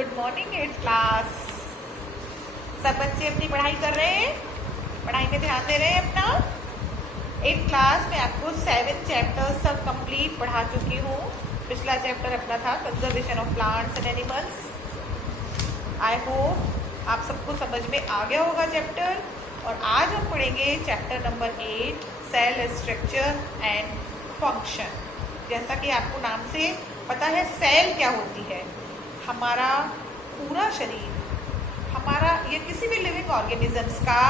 Good morning eight class. सब बच्चे अपनी पढ़ाई कर रहे हैं, पढ़ाई में ध्यान दे रहे हैं अपना। एट क्लास में आपको 7 चैप्टर्स तक कंप्लीट पढ़ा चुकी हूँ। पिछला चैप्टर अपना था conservation of plants and animals. I hope आप सबको समझ में आ गया होगा चैप्टर। और आज हम पढ़ेंगे chapter number 8, cell structure and function. जैसा कि आपको नाम से पता है, सेल क्या होती है। हमारा पूरा शरीर, हमारा या किसी भी लिविंग ऑर्गेनिजम्स का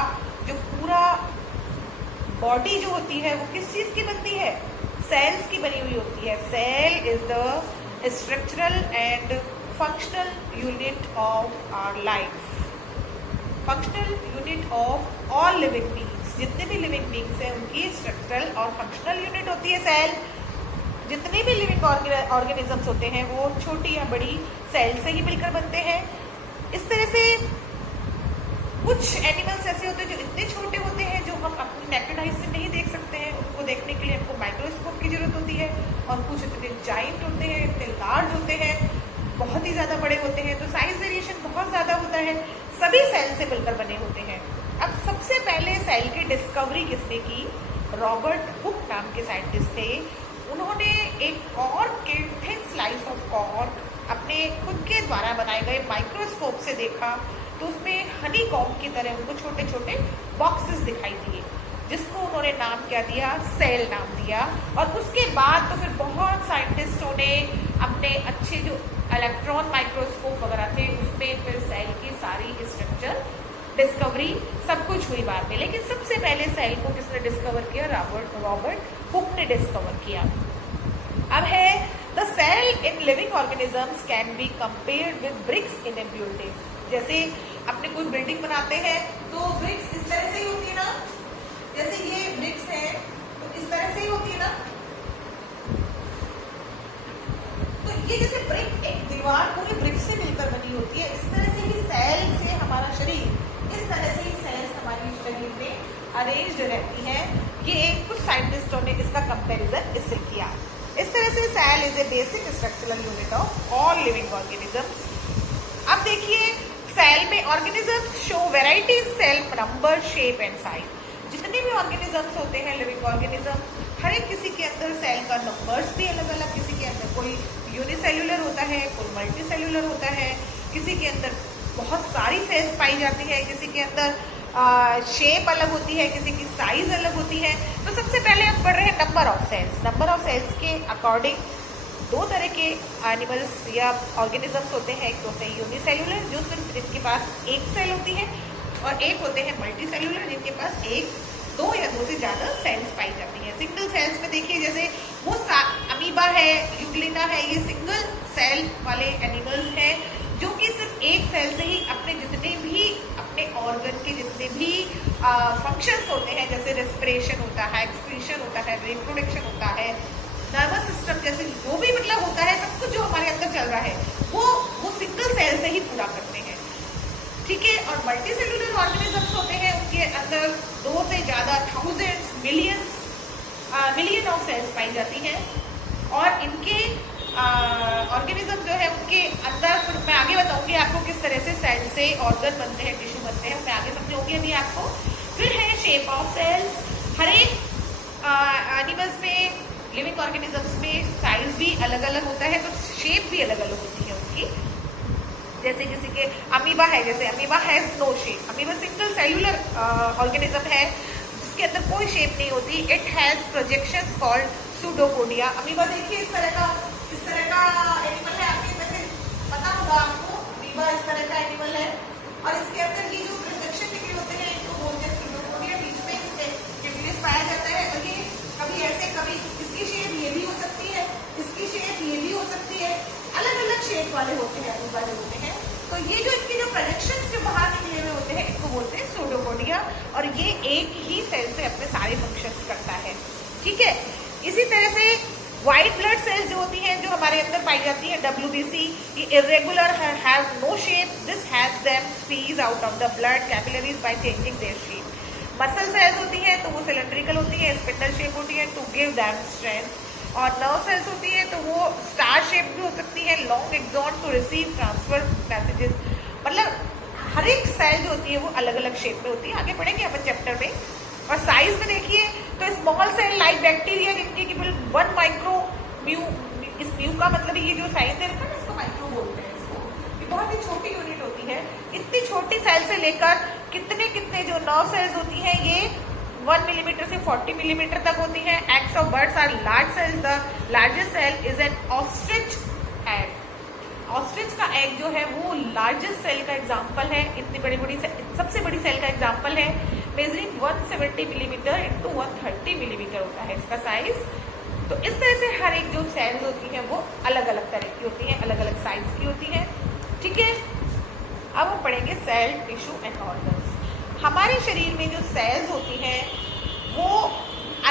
जो पूरा बॉडी जो होती है वो किस चीज़ की बनती है? सेल्स की बनी हुई होती है। Cell is the structural and functional unit of our life. Functional unit of all living beings. जितने भी लिविंग बींग्स हैं उनकी स्ट्रक्चरल और फंक्शनल यूनिट होती है सेल। जितने भी लिविंग ऑर्गेनिजम्स होते हैं वो छोटी या बड़ी सेल से ही मिलकर बनते हैं। इस तरह से कुछ एनिमल्स ऐसे होते हैं जो इतने छोटे होते हैं जो हम अपनी नेकेड आइज से नहीं देख सकते हैं। उनको देखने के लिए हमको माइक्रोस्कोप की जरूरत होती है। और कुछ इतने जाइंट होते हैं, इतने लार्ज होते हैं, बहुत ही ज़्यादा बड़े होते हैं, तो साइज वेरिएशन बहुत ज़्यादा होता है। सभी सेल से मिलकर बने होते हैं। अब सबसे पहले सेल की डिस्कवरी किसने की? रॉबर्ट हुक नाम के साइंटिस्ट थे। उन्होंने एक कॉर्क के थिन स्लाइस ऑफ कॉर्क अपने खुद के द्वारा बनाए गए माइक्रोस्कोप से देखा तो उसमें हनी कॉम्ब की तरह उनको छोटे छोटे बॉक्सेस दिखाई दिए, जिसको उन्होंने नाम क्या दिया? सेल नाम दिया। और उसके बाद तो फिर बहुत साइंटिस्टों ने अपने अच्छे जो इलेक्ट्रॉन माइक्रोस्कोप वगैरह थे उसमें फिर सेल की सारी स्ट्रक्चर डिस्कवरी सब कुछ हुई बाद में। लेकिन सबसे पहले सेल को किसने डिस्कवर किया? रॉबर्ट हुक ने डिस्कवर किया। अब है the cell in living organisms can be compared with bricks in a building. जैसे अपने कोई बिल्डिंग बनाते हैं तो ब्रिक्स इस तरह से ही होती है ना, जैसे ये ब्रिक्स है तो इस तरह से ही होती है ना। तो ये जैसे ब्रिक, एक दीवार पूरी ब्रिक्स से मिलकर बनी होती है, इस तरह से ही सेल से हमारा शरीर, इस तरह से ही सेल्स हमारे शरीर में अरेंज्ड रहती हैं। ये कुछ साइंटिस्टों ने इसका कंपैरिजन इससे किया। इस तरह से cell is a basic structural unit of all living organisms. अब देखिए, सेल में organisms show variety in cell number, shape and size. जितने भी ऑर्गेनिजम्स होते हैं लिविंग ऑर्गेनिज्म, हर एक किसी के अंदर सेल का नंबर्स भी अलग अलग। किसी के अंदर कोई यूनिसेल्युलर होता है, कोई मल्टीसेल्युलर होता है, किसी के अंदर बहुत सारी सेल्स पाई जाती है, किसी के अंदर शेप अलग होती है, किसी की साइज अलग होती है। तो सबसे पहले हम पढ़ रहे हैं number of cells. Number of cells के अकॉर्डिंग दो तरह के एनिमल्स या ऑर्गेनिजम्स होते हैं। एक होते हैं यूनिसेल्युलर, जो सिर्फ जिनके पास एक सेल होती है, और एक होते हैं मल्टीसेल्युलर, जिनके पास एक, दो या दो से ज़्यादा सेल्स पाई जाती हैं। सिंगल सेल्स में देखिए, जैसे वो अमीबा है, यूग्लिना है, ये सिंगल सेल वाले एनिमल्स हैं जो कि सिर्फ एक सेल से ही अपने जितने भी अपने ऑर्गन के जितने भी फंक्शंस होते हैं, जैसे रेस्पिरेशन होता है, एक्सक्रीशन होता है, रिप्रोडक्शन होता है, नर्वस सिस्टम, जैसे जो भी मतलब होता है, सब कुछ जो हमारे अंदर चल रहा है वो सिंगल सेल से ही पूरा करते हैं। ठीक है। और मल्टी सेल्यूलर ऑर्गेनिजम्स होते हैं, उनके अंदर दो से ज़्यादा, थाउजेंड्स, मिलियन ऑफ सेल्स पाई जाती हैं। और इनके ऑर्गेनिज्म जो है उनके अंदर, फिर मैं आगे बताऊंगी आपको किस तरह से सेल से ऑर्गन बनते हैं, टिश्यू बनते हैं, मैं आगे समझाऊंगी अभी आपको। फिर है शेप ऑफ सेल्स। हर एक एनिमल्स में, लिविंग ऑर्गेनिजम्स में साइज भी अलग अलग होता है, तो शेप भी अलग अलग होती है उनकी। जैसे किसी के अमीबा है, जैसे amoeba has no shape. Amoeba single cellular organism है जिसके अंदर कोई शेप नहीं होती। It has projections called pseudopodia. Amoeba देखिए इस तरह का एनिमल है, आपके वैसे पता होगा आपको, अमीबा इस तरह का एनिमल है। और इसके अंदर ये जो प्रोजेक्शन निकले होते हैं इनको बोलते हैं सूडोपोडिया। बीच में न्यूक्लियस पाया जाता है, और ये कभी ऐसे, कभी इसकी शेप ये भी हो सकती है, इसकी शेप ये भी हो सकती है, अलग अलग शेप वाले होते हैं अमीबा जो होते हैं। तो ये जो इनके जो प्रोजेक्शन जो बाहर निकले हुए होते हैं इनको बोलते हैं सूडोपोडिया। और ये एक ही सेल से अपने सारे फंक्शंस करता है। ठीक है। इसी तरह से व्हाइट ब्लड सेल्स जो होती हैं, जो हमारे अंदर पाई जाती है, WBC, ये irregular, have no shape. This has them squeeze out of the blood capillaries by changing their shape. Muscle cells होती हैं तो वो सिलेंड्रिकल होती है, स्पिंडल शेप होती है, टू गिव दैम स्ट्रेंथ। और नर्व सेल्स होती है तो वो स्टार शेप भी हो सकती है, long axon to receive transfer messages. मतलब हर एक सेल जो होती है वो अलग अलग शेप में होती है। आगे पढ़ेंगे अपन चैप्टर में। और साइज में देखिए तो स्मॉल सेल लाइक बैक्टीरिया जिनकी केवल 1 माइक्रो म्यू, इस म्यू का मतलब ये जो साइज दे रखा है इसको माइक्रो बोलते हैं इसको, ये बहुत ही छोटी यूनिट होती है। इतनी छोटी सेल से लेकर कितने कितने जो नर्व सेल्स होती हैं ये 1 मिलीमीटर से 40 मिलीमीटर तक होती है। Eggs of birds are large cells. The largest cell is an ostrich egg. Ostrich का एग जो है वो लार्जेस्ट सेल का एग्जाम्पल है, इतनी बड़ी बड़ी सबसे बड़ी सेल का एग्जाम्पल है। मेजरिंग 170 मिलीमीटर इंटू 130 मिलीमीटर होता है इसका साइज। तो इस तरह से हर एक जो सेल्स होती है वो अलग अलग तरह की होती है, अलग अलग साइज की होती है। ठीक है, अब हम पढ़ेंगे सेल, टिश्यू एंड ऑर्गन्स। हमारे शरीर में जो सेल्स होती हैं वो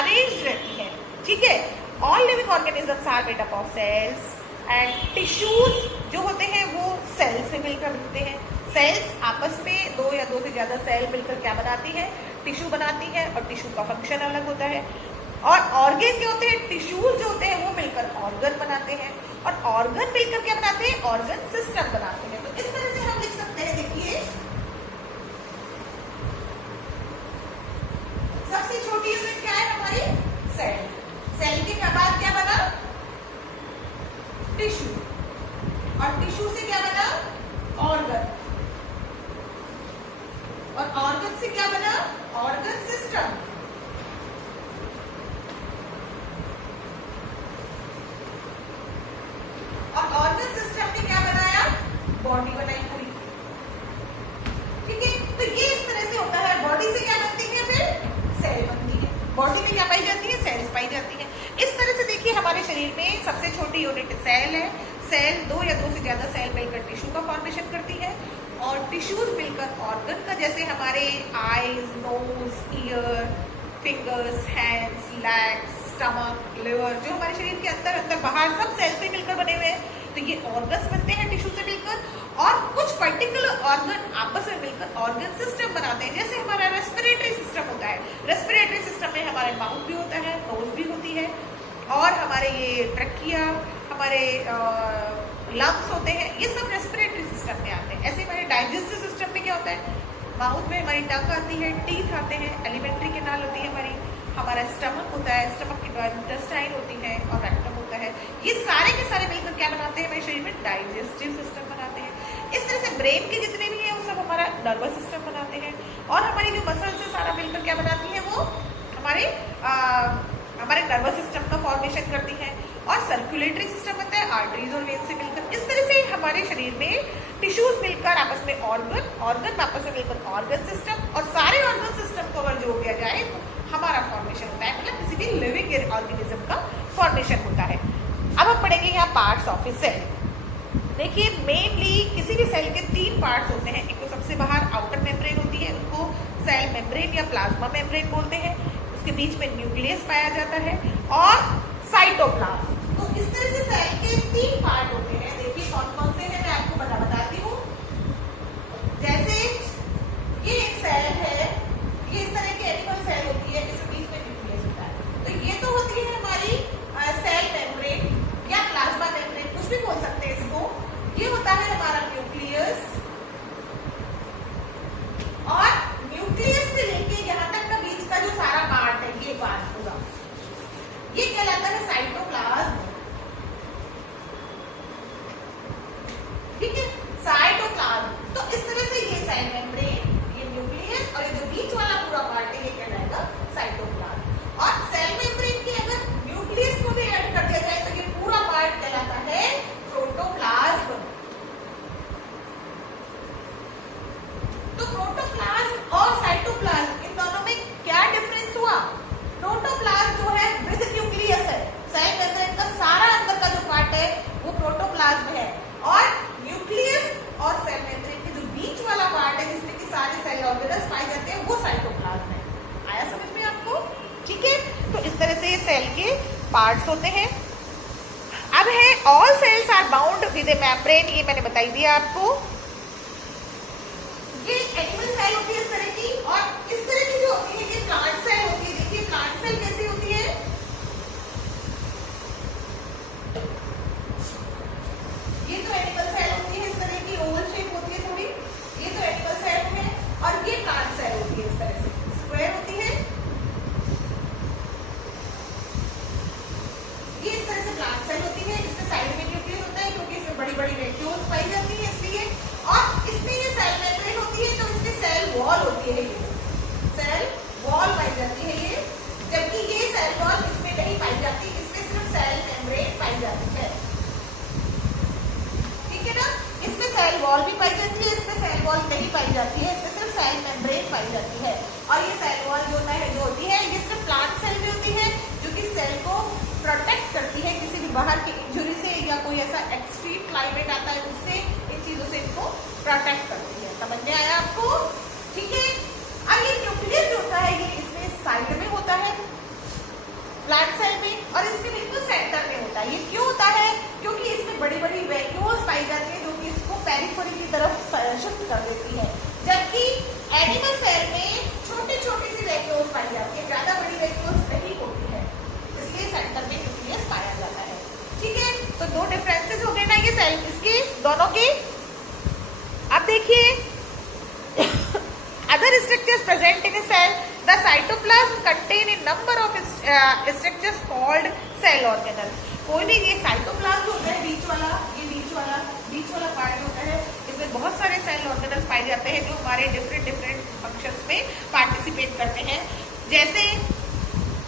अरेंज रहती हैं। ठीक है, all living organisms are made up of cells and tissues जो होते हैं वो सेल से मिलकर बनते हैं। सेल्स आपस में 2 या 2 से ज्यादा सेल मिलकर क्या बनाती है, टिश्यू बनाती है, और टिश्यू का फंक्शन अलग होता है। और ऑर्गन क्या होते हैं, टिश्यूज जो होते हैं वो मिलकर ऑर्गन बनाते हैं, और ऑर्गन मिलकर क्या बनाते हैं, ऑर्गन सिस्टम बनाते हैं। तो इस तरह से हम लिख सकते हैं, देखिए सबसे छोटी यूनिट क्या है हमारी, सेल। सेल के बाद क्या बना, टिश्यू, और टिश्यू से क्या बना, ऑर्गन, और ऑर्गन से क्या बना, ऑर्गन सिस्टम, और ऑर्गन सिस्टम ने क्या बनाया, बॉडी बनाई पूरी। ठीक है, तो ये इस तरह से होता है। बॉडी से क्या बनती है, फिर सेल बनती है। बॉडी में क्या पाई जाती है, सेल्स पाई जाती है। इस तरह से देखिए हमारे शरीर में सबसे छोटी यूनिट सेल है। सेल 2 या 2 से ज्यादा सेल मिलकर टिश्यू का फॉर्मेशन करती है, और टिश्यूज मिलकर ऑर्गन का, जैसे हमारे eyes, nose, ear, fingers, hands, legs, stomach, liver, जो हमारे शरीर के अंदर अंदर बाहर सब सेल से मिलकर बने हुए हैं। तो ये ऑर्गन्स बनते हैं टिश्यू से मिलकर, और कुछ पर्टिकुलर ऑर्गन आपस में मिलकर ऑर्गन सिस्टम बनाते हैं। जैसे हमारा रेस्पिरेटरी सिस्टम होता है, रेस्पिरेटरी सिस्टम में हमारे माउथ भी होता है, नोज भी होती है, और हमारे ये ट्रकिया, हमारे लंग्स होते हैं, ये सब रेस्पिरेटरी सिस्टम में आते हैं। ऐसे हमारे डाइजेस्टिव सिस्टम में क्या होता है, माउथ में हमारी टंग आती है, टीथ आते हैं, एलिमेंट्री कैनाल होती है हमारी, हमारा स्टमक होता है, स्टमक के बाद इंटेस्टाइन होती है, और रेक्टम होता है। ये सारे के सारे मिलकर क्या बनाते हैं, हमारे शरीर में डाइजेस्टिव सिस्टम बनाते हैं। इस तरह से ब्रेन के जितने भी हैं वो सब हमारा नर्वस सिस्टम बनाते हैं, और हमारी जो मसल्स है सारा मिलकर क्या बनाती है, वो हमारे नर्वस सिस्टम का फॉर्मेशन करती है। और सर्कुलेटरी सिस्टम बनता है आर्टरीज और वेन से मिलकर। इस तरह से हमारे शरीर में टिश्यूज मिलकर आपस में ऑर्गन, ऑर्गन आपस में मिलकर ऑर्गन सिस्टम, और सारे ऑर्गन सिस्टम को अगर जोड़ दिया जाए तो हमारा फॉर्मेशन होता है, मतलब किसी भी लिविंग ऑर्गेनिज्म का फॉर्मेशन होता है। अब हम पढ़ेंगे यहाँ पार्ट्स ऑफ ए सेल। देखिए मेनली किसी भी सेल के 3 पार्ट्स होते हैं। एक तो सबसे बाहर आउटर मेम्ब्रेन होती है, उसको सेल मेम्ब्रेन या प्लाज्मा मेम्ब्रेन बोलते हैं। उसके बीच में न्यूक्लियस पाया जाता है, और साइटोप्लाज्म। तो इस तरह से सेल के 3 पार्ट होते हैं। देखिए कौन कौन से हैं, मैं आपको बताती हूँ। जैसे ये एक सेल है, ये इस तरह की एनिमल सेल होती है, इसके बीच में न्यूक्लियस होता है। तो ये तो होती है हमारी सेल मेम्ब्रेन या प्लाज्मा मेम्ब्रेन, कुछ भी बोल सकते हैं इसको। ये होता है हमारा न्यूक्लियस, और न्यूक्लियस से लेके यहाँ तक का बीच का जो सारा पार्ट है, ये पार्ट पूरा, ये कहलाता है साइटोप्लाज्म। ठीक है, साइटोप्लाज्म। तो इस तरह से ये सेल मेम्ब्रेन, ये न्यूक्लियस, और ये जो बीच वाला पूरा पार्ट है, ये कहलाएगा साइटोप्लाज्म। और सेल मेम्ब्रेन के अगर न्यूक्लियस को भी ऐड कर दिया जाए तो ये पूरा पार्ट कहलाता है प्रोटोप्लाज्म। तो प्रोटोप्लाज्म और साइटोप्लाज्म, इन दोनों में क्या डिफरेंस हुआ? प्रोटोप्लाज्म जो है विद न्यूक्लियस है, सेल मेम्ब्रेन का सारा अंदर का जो पार्ट है वो प्रोटोप्लाज्म है, और न्यूक्लियस और सेल मेम्ब्रेन के जो बीच वाला पार्ट है जिसमें कि सारे सेल ऑर्गेनल्स पाए जाते हैं, वो साइटोप्लाज्म है। आया समझ में आपको? ठीक है, तो इस तरह से सेल के पार्ट्स होते हैं। अब है all cells are bound with a membrane, ये मैंने बताई दिया आपको। ये एनिमल सेल होती है इस तरह की, और इस तरह की जो होती है ये प्लांट सेल होती है। देखिए प्लांट सेल कैसी होती है, वैक्यूल्स पाई जाती है इसलिए, और इसमें ये सेल मेम्ब्रेन होती है तो इसमें सेल वॉल होती है, सेल वॉल पाई जाती है ये, जबकि ये सेल वॉल इसमें नहीं पाई जाती, इसमें सिर्फ सेल मेम्ब्रेन पाई जाती है। ठीक है ना, इसमें सेल वॉल भी पाई जाती है, इसमें सेल वॉल नहीं पाई जाती है, इसमें सिर्फ सेल मेम्ब्रेन पाई जाती है। और ये सेल वॉल जो होती है ये सिर्फ प्लांट सेल में होती है, जो कि सेल को प्रोटेक्ट करती है किसी भी बाहर की इंजुरी से, या कोई ऐसा एक्सट्रीम क्लाइमेट आता है उससे, इन चीजों से इनको प्रोटेक्ट करती है। समझ में आया आपको? ठीक है। अब ये न्यूक्लियस जो होता है ये इसमें साइड में होता है प्लांट सेल में, और इसमें बिल्कुल सेंटर में होता है। ये क्यों होता है? क्योंकि इसमें बड़ी बड़ी वैक्यूल्स पाई जाती है जो कि इसको पेरिफेरी की तरफ शिफ्ट कर देती है, जबकि एनिमल सेल में छोटी छोटी सी वैक्यूल्स पाई जाती है, ज्यादा बड़ी वैक्यूल्स नहीं होती है, इसलिए सेंटर में न्यूक्लियस पाया जाता है। ठीक है, तो दो डिफरेंसेस हो गए ना ये सेल इसके दोनों के। अब देखिए other structures present in a cell, the cytoplasm contain a number of structures called cell organelles. कोई भी ये साइटोप्लाज्म होता है बीच वाला, ये बीच वाला पार्ट होता है, इसमें बहुत सारे सेल ऑर्गेनल्स पाए जाते हैं जो हमारे डिफरेंट फंक्शंस में पार्टिसिपेट करते हैं। जैसे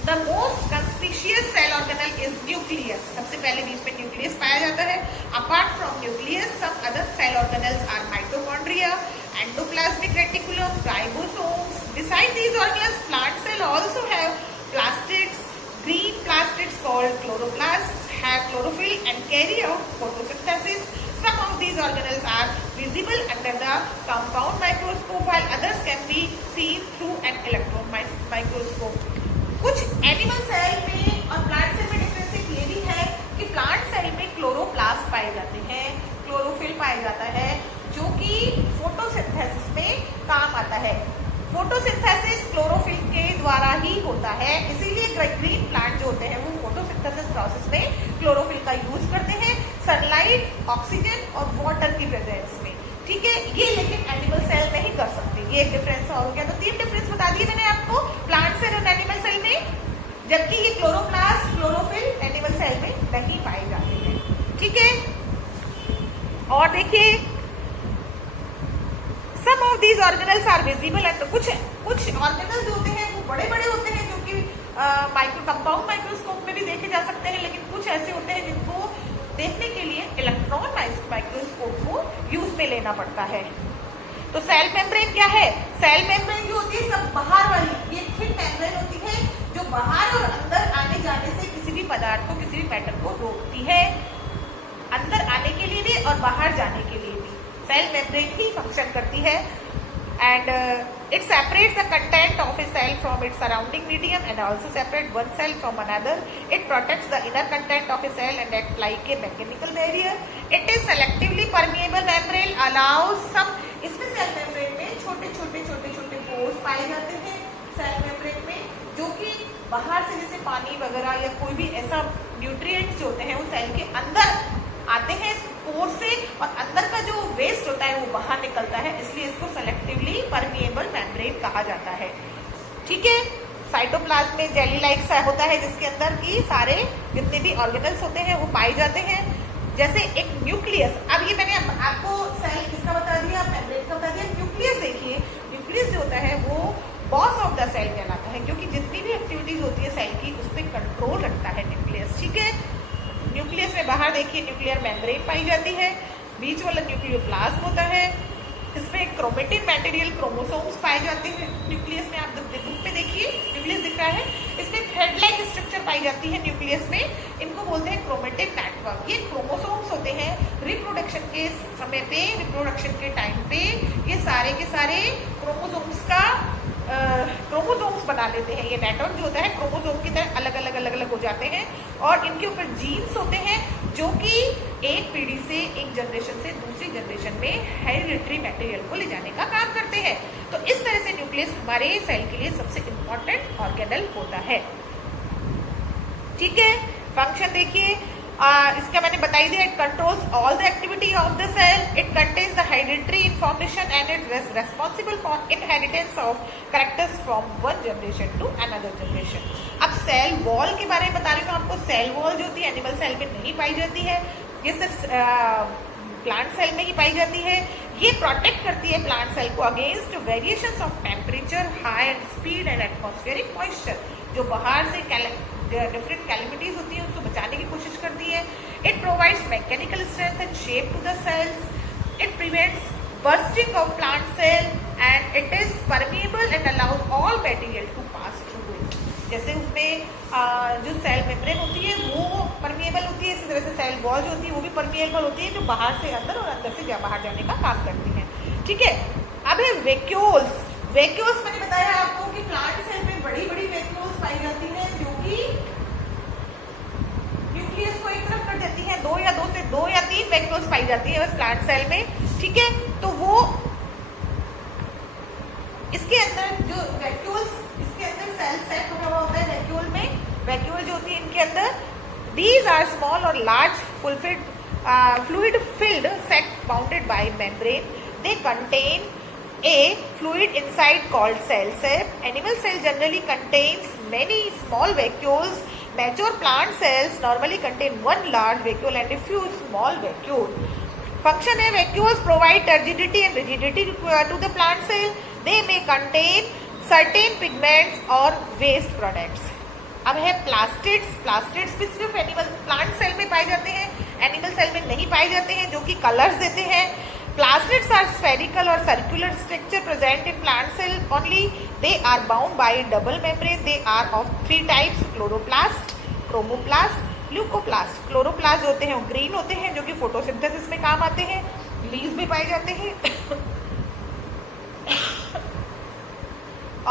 the most conspicuous cell organelle is nucleus, सबसे पहले बीच में न्यूक्लियस पाया जाता है। Apart from nucleus some other cell organelles are mitochondria, endoplasmic reticulum, ribosomes. Beside these organelles, plant cell also have plastids. Green plastids called chloroplasts have chlorophyll and carry out photosynthesis. Some of these organelles are visible under the compound microscope, while others can be seen through an electron microscope. कुछ animal cell में और plant cell में difference ये भी है कि plant cell में chloroplast पाए जाते हैं, क्लोरोफिल पाया जाता है, जो कि फोटोसिंथेसिस में काम आता है। फोटोसिंथेसिस क्लोरोफिल के द्वारा ही होता है, इसीलिए ग्रीन प्लांट जो होते हैं वो फोटोसिंथेसिस प्रोसेस में क्लोरोफिल का यूज करते हैं, सनलाइट, ऑक्सीजन और वाटर की प्रेजेंस में। ठीक है, ये लेकिन एनिमल सेल में ही कर सकते हैं। ये एक डिफरेंस और हो गया। तो तीन डिफरेंस बता दिए मैंने आपको प्लांट सेल और एनिमल सेल में, जबकि ये क्लोरोप्लास्ट, क्लोरोफिल एनिमल सेल में नहीं पाए जाते हैं। ठीक है, और देखिए some of these organelles are visible and कुछ ऑर्गेनल्स होते हैं वो बड़े बड़े होते हैं जो कि कंपाउंड माइक्रोस्कोप में भी देखे जा सकते हैं, लेकिन कुछ ऐसे होते हैं जिनको देखने के लिए इलेक्ट्रॉन माइक्रोस्कोप को यूज में लेना पड़ता है। तो सेल मेम्ब्रेन क्या है? सेल मेम्ब्रेन जो होती है सब बाहर वाली, ये थिन मेम्ब्रेन होती है जो बाहर और अंदर आने जाने से किसी भी पदार्थ को, किसी भी मैटर को रोकती है, अंदर आने के लिए भी और बाहर जाने के लिए भी सेल मेम्ब्रेन ही फंक्शन करती है। And it separates the content of a cell from its surrounding medium and also separates one cell from another. It protects the inner content of a cell and acts like a mechanical barrier. It is selectively permeable membrane allows some, इसमें cell membrane में छोटे pores पाए जाते हैं cell membrane में, जो कि बाहर से जैसे पानी वगैरह या कोई भी ऐसा न्यूट्रिएंट्स जो होते हैं वो सेल के अंदर आते हैं पोर से, और अंदर का जो वेस्ट होता है वो बाहर निकलता है, इसलिए इसको सेलेक्टिवली परमिएबल मेम्ब्रेन कहा जाता है। ठीक है, साइटोप्लाज्म में जेली लाइक होता है जिसके अंदर की सारे जितने भी ऑर्गेनल्स होते हैं वो पाए जाते हैं। जैसे एक न्यूक्लियस, अब ये मैंने आपको सेल किसका बता दिया, मेम्ब्रेन का बता दिया। न्यूक्लियस देखिए, न्यूक्लियस जो होता है वो बॉस ऑफ द सेल कहलाता है, क्योंकि जितनी भी एक्टिविटीज होती है सेल की उस पर कंट्रोल रखता है न्यूक्लियस। ठीक है, न्यूक्लियस में बाहर देखिए न्यूक्लियर मेम्ब्रेन पाई जाती है, बीच वाला न्यूक्लियोप्लाज्म होता है, इसमें क्रोमेटिन मटेरियल क्रोमोसोम्स पाए जाते हैं। न्यूक्लियस में आप बुक पे देखिए न्यूक्लियस दिख रहा है, इसमें थ्रेड लाइक स्ट्रक्चर पाई जाती है न्यूक्लियस में, इनको बोलते हैं क्रोमेटिन नेटवर्क। ये क्रोमोसोम्स होते हैं, रिप्रोडक्शन के समय पे, रिप्रोडक्शन के टाइम पे ये सारे के सारे क्रोमोसोम्स बना लेते हैं। ये नेटवर्क जो होता है क्रोमोसोम की तरह अलग अलग हो जाते हैं, और इनके ऊपर जीन्स होते हैं जो कि एक पीढ़ी से, एक जनरेशन से दूसरी जनरेशन में हेरिडिटरी मटेरियल को ले जाने का काम करते हैं। तो इस तरह से न्यूक्लियस हमारे सेल के लिए सबसे इंपॉर्टेंट ऑर्गेनल होता है। ठीक है, फंक्शन देखिए, इसका मैंने बताई दिया, it controls all the activity of the cell, it contains the hereditary information and it is responsible for inheritance of characters from one generation to another generation. अब सेल वॉल के बारे में बता रही हूँ आपको। सेल वॉल जो होती है एनिमल सेल में नहीं पाई जाती है, ये सिर्फ प्लांट सेल में ही पाई जाती है। ये प्रोटेक्ट करती है प्लांट सेल को against variations of temperature, high speed and atmospheric moisture. जो बाहर से डिफरेंट कैलमिटीज होती है उसको बचाने की कोशिश करती है। It provides mechanical strength and shape to the cells. It prevents bursting of plant cell and it is permeable and allows all material to pass through it। जैसे उसमें जो सेल मेम्ब्रेन होती है वो परमिएबल होती है, इसी तरह से सेल वॉल जो होती है वो भी परमिएबल होती है, जो बाहर से अंदर और अंदर से बाहर जाने का काम करती है। ठीक है, अब है वैक्यूल्स। वैक्यूल्स मैंने बताया आपको कि प्लांट सेल में बड़ी बड़ी वैक्यूल्स पाई जाती है जो कि न्यूक्लियस को एक तरफ कर देती है। दो या तीन वैक्यूल्स पाई जाती है बस प्लांट सेल में। ठीक है, तो वो इसके अंदर जो वैक्यूल्स, इसके अंदर सेल सेट हुआ होता है वैक्यूल में। वैक्यूल जो होती है इनके अंदर, दीज आर स्मॉल और large fluid filled sac bounded by membrane. They contain a fluid inside called cell. Animal cell generally contains many small vacuoles. Mature plant cells normally contain one large vacuole and a few small vacuoles. Function है, vacuoles provide turgidity and rigidity to the plant cell. They may contain certain pigments or waste products. अब है plastids. Plastids भी सिर्फ animal plant cell में पाए जाते हैं, animal cell में नहीं पाए जाते हैं, जो कि कलर्स देते हैं। Plastids are spherical or circular structure present in plant cell only. They are bound by double membrane. They are of three types: chloroplast, chromoplast, leucoplast। Chloroplast होते हैं वो ग्रीन होते हैं जो कि फोटोसिंथेसिस में काम आते हैं, लीव्स में पाए जाते हैं।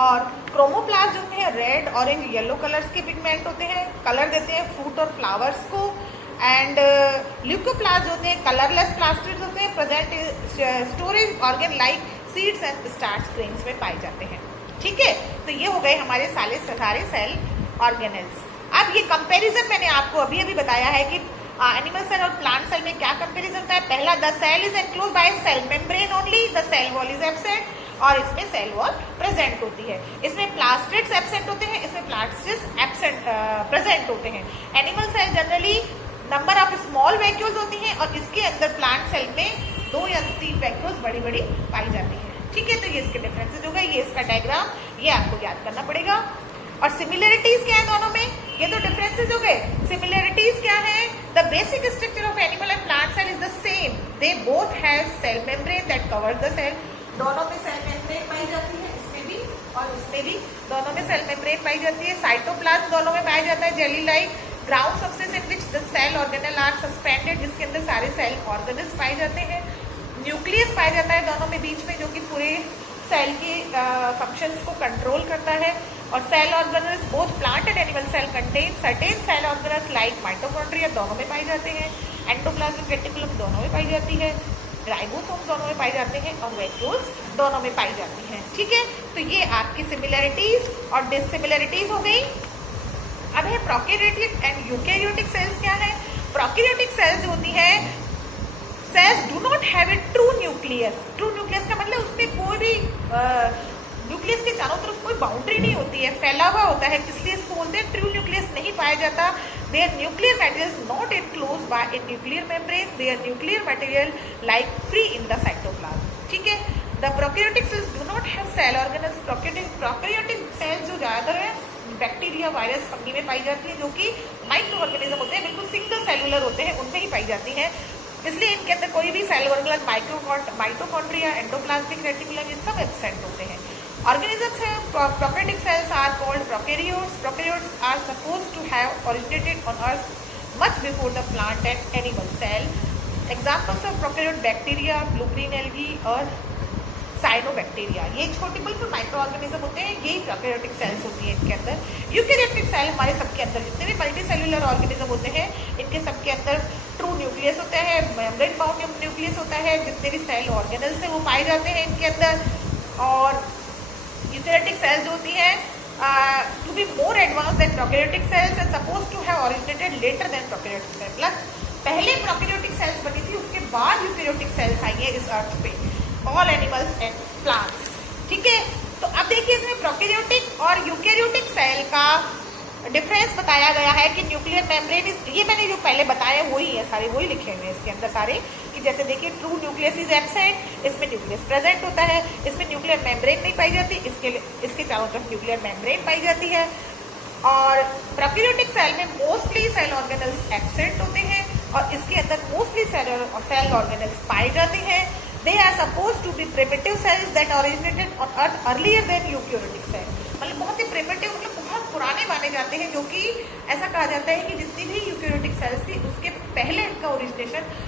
और क्रोमोप्लास्ट जो है रेड, ऑरेंज, येलो कलर्स के पिगमेंट होते हैं, कलर देते हैं फ्रूट और फ्लावर्स को। एंड ल्यूकोप्लास्ट होते हैं कलरलेस प्लास्टिड्स होते हैं, present storage organ like seeds and starch grains में पाए जाते हैं। ठीक है, तो ये हो गए हमारे सारे सेल ऑर्गेनेल्स। अब ये कंपैरिजन मैंने आपको अभी अभी बताया है कि एनिमल सेल और प्लांट सेल में क्या कंपैरिजन होता है। पहला, the cell is enclosed by cell membrane only, the cell wall is absent, और इसमें सेल वॉल प्रेजेंट होती है। इसमें प्लास्टिड्स एब्सेंट होते हैं, इसमें प्लास्टिड्स एब्सेंट प्रेजेंट होते हैं। Animal cell generally number of small vacuoles होती हैं और इसके अंदर प्लांट सेल में 2 या 3 वैक्यूल्स बड़ी बड़ी पाई जाती हैं। ठीक है, तो ये इसके डिफरेंसेस हो गए, ये इसका डायग्राम, ये आपको याद करना पड़ेगा। और सिमिलरिटीज क्या है दोनों में, ये तो डिफरेंसेस हो गए। सिमिलरिटीज क्या है, the basic structure of animal and plant cell is the same. They both have cell membrane that covers the cell. दोनों में सेल मेम्ब्रेन पाई जाती है, इसमें भी और इसमें भी दोनों में सेल मेम्ब्रेन पाई जाती है। साइटोप्लाज्म दोनों में पाया जाता है, jelly like. Ground substance in which the cell organelle are suspended, जिसके अंदर सारे सेल ऑर्गेनल्स पाए जाते हैं। न्यूक्लियस पाया जाता है दोनों में बीच में, जो कि पूरे सेल के फंक्शंस को कंट्रोल करता है। और cell organelles both plant and animal cell contain certain cell organelles like mitochondria, दोनों में पाए जाते हैं। एंडोप्लाज्मिक रेटिकुलम दोनों में पाई जाती है। राइबोसोम्स दोनों में पाई जाते हैं और वैक्यूल्स दोनों में पाई जाती हैं। ठीक है, तो ये आपकी सिमिलरिटीज और डिसिमिलरिटीज हो गई। अब है प्रोकैरियोटिक एंड यूकैरियोटिक सेल्स। क्या है, प्रोकैरियोटिक सेल्स होती है, sales do not have a true nucleus. True nucleus का मतलब उसमें कोई भी न्यूक्लियस के चारों तरफ कोई बाउंड्री नहीं होती है, फैला हुआ होता है, इसलिए इसको बोलते हैं ट्रू न्यूक्लियस नहीं पाया जाता। Their nuclear material is not enclosed by a nuclear membrane, their nuclear material like free in the cytoplasm. ठीक है, the prokaryotic cells do not have cell organelles. Prokaryotic cells जो ज्यादातर है बैक्टीरिया, वायरस, फंगी में पाई जाती है, जो कि माइक्रो ऑर्गेनिज्म होते हैं, बिल्कुल सिंगल सेलुलर होते हैं, उनमें ही पाई जाती है। इसलिए इनके अंदर कोई भी cell organelle, mitochondria, endoplasmic reticulum, ये सब एब्सेंट होते हैं। Organisms have prokaryotic cells are called prokaryotes. Prokaryotes are supposed to have originated on Earth much before the plant and animal cell. Examples of prokaryote bacteria, blue green algae और cyanobacteria, ये छोटे बिल्कुल micro organism होते हैं, यही prokaryotic cells होती है इनके अंदर। यूकैरियोटिक सेल हमारे सबके अंदर जितने भी मल्टी सेलुलर ऑर्गेनिज्म होते हैं, इनके सबके अंदर ट्रू न्यूक्लियस होता है, मेम्ब्रेन बाउंड न्यूक्लियस होता है, जितने भी सेल ऑर्गेनल्स हैं वो पाए जाते हैं इनके अंदर। और यूकैरियोटिक सेल्स होती है to be more advance than prokaryotic cells and suppose to have originated later than prokaryotic cell. Plus पहले प्रोकैरियोटिक सेल्स बनी थी, उसके बाद यूकैरियोटिक सेल्स आई है इस अर्थ पे, ऑल एनिमल्स एंड प्लांट्स। ठीक है, तो अब देखिए इसमें प्रोकैरियोटिक और यूकैरियोटिक सेल का डिफरेंस बताया गया है कि न्यूक्लियर मेम्ब्रेन, ये मैंने जो पहले बताया वही है, सारे वही लिखे हुए हैं इसके अंदर सारे, कि कि जैसे देखिए ट्रू न्यूक्लियस इज एब्सेंट, इसमें न्यूक्लियस प्रेजेंट होता है, इसमें न्यूक्लियर मेम्ब्रेन नहीं पाई जाती, इसके चारों तरफ न्यूक्लियर मेम्ब्रेन पाई जाती है। और प्रोकैरियोटिक सेल में मोस्टली सेल ऑर्गेनल्स एब्सेंट होते हैं और इसके अंदर मोस्टली सेल ऑर्गेनल्स पाए जाते हैं। They are supposed to be primitive cells that originated on Earth earlier than eukaryotic cell। मतलब बहुत ही प्रिमिटिव, मतलब बहुत पुराने माने जाते हैं, जो कि ऐसा कहा जाता है कि जितनी भी यूकैरियोटिक सेल्स थी उसके पहले इनका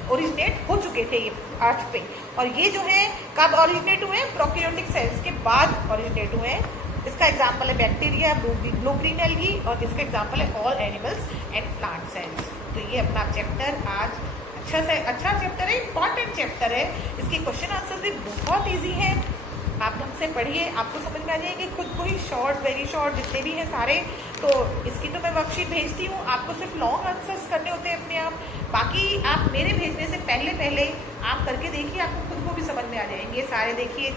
ओरिजिनेट हो चुके थे ये अर्थ पे। और ये जो है कब ओरिजिनेट हुए हैं? प्रोकैरियोटिक सेल्स के बाद ओरिजिनेट हुए हैं। इसका एग्जाम्पल है बैक्टीरिया, ब्लू ग्रीन एल्गी, और इसका एग्जाम्पल है all animals and plant cells. तो ये अपना चैप्टर आज अच्छा चैप्टर है, इंपॉर्टेंट चैप्टर है। इसके क्वेश्चन आंसर भी बहुत इजी है, आप ढंग से पढ़िए, आपको समझ में आ जाएगी। खुद को ही शॉर्ट, वेरी शॉर्ट जितने भी हैं सारे, तो इसकी तो मैं वर्कशीट भेजती हूँ, आपको सिर्फ लॉन्ग आंसर्स करने होते हैं अपने आप। बाकी आप मेरे भेजने से पहले आप करके देखिए, आपको खुद को भी समझ में आ जाएंगे सारे। देखिए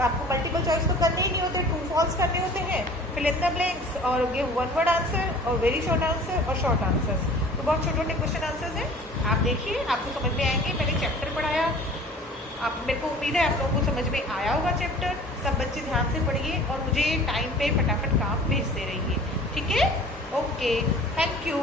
आपको मल्टीपल चॉइस तो करने ही नहीं होते, ट्रू फॉल्स करने होते हैं, फिल इन द ब्लैंक्स और गिव वन वर्ड आंसर और वेरी शॉर्ट आंसर और शॉर्ट आंसर्स। तो बहुत छोटे छोटे क्वेश्चन आंसर्स हैं, आप देखिए आपको समझ में आएंगे। मैंने चैप्टर पढ़ाया, आप मेरे को उम्मीद है आप लोगों को समझ में आया होगा चैप्टर। सब बच्चे ध्यान से पढ़िए और मुझे टाइम पे फटाफट काम भेजते रहिए, ठीक है? Okay, thank you.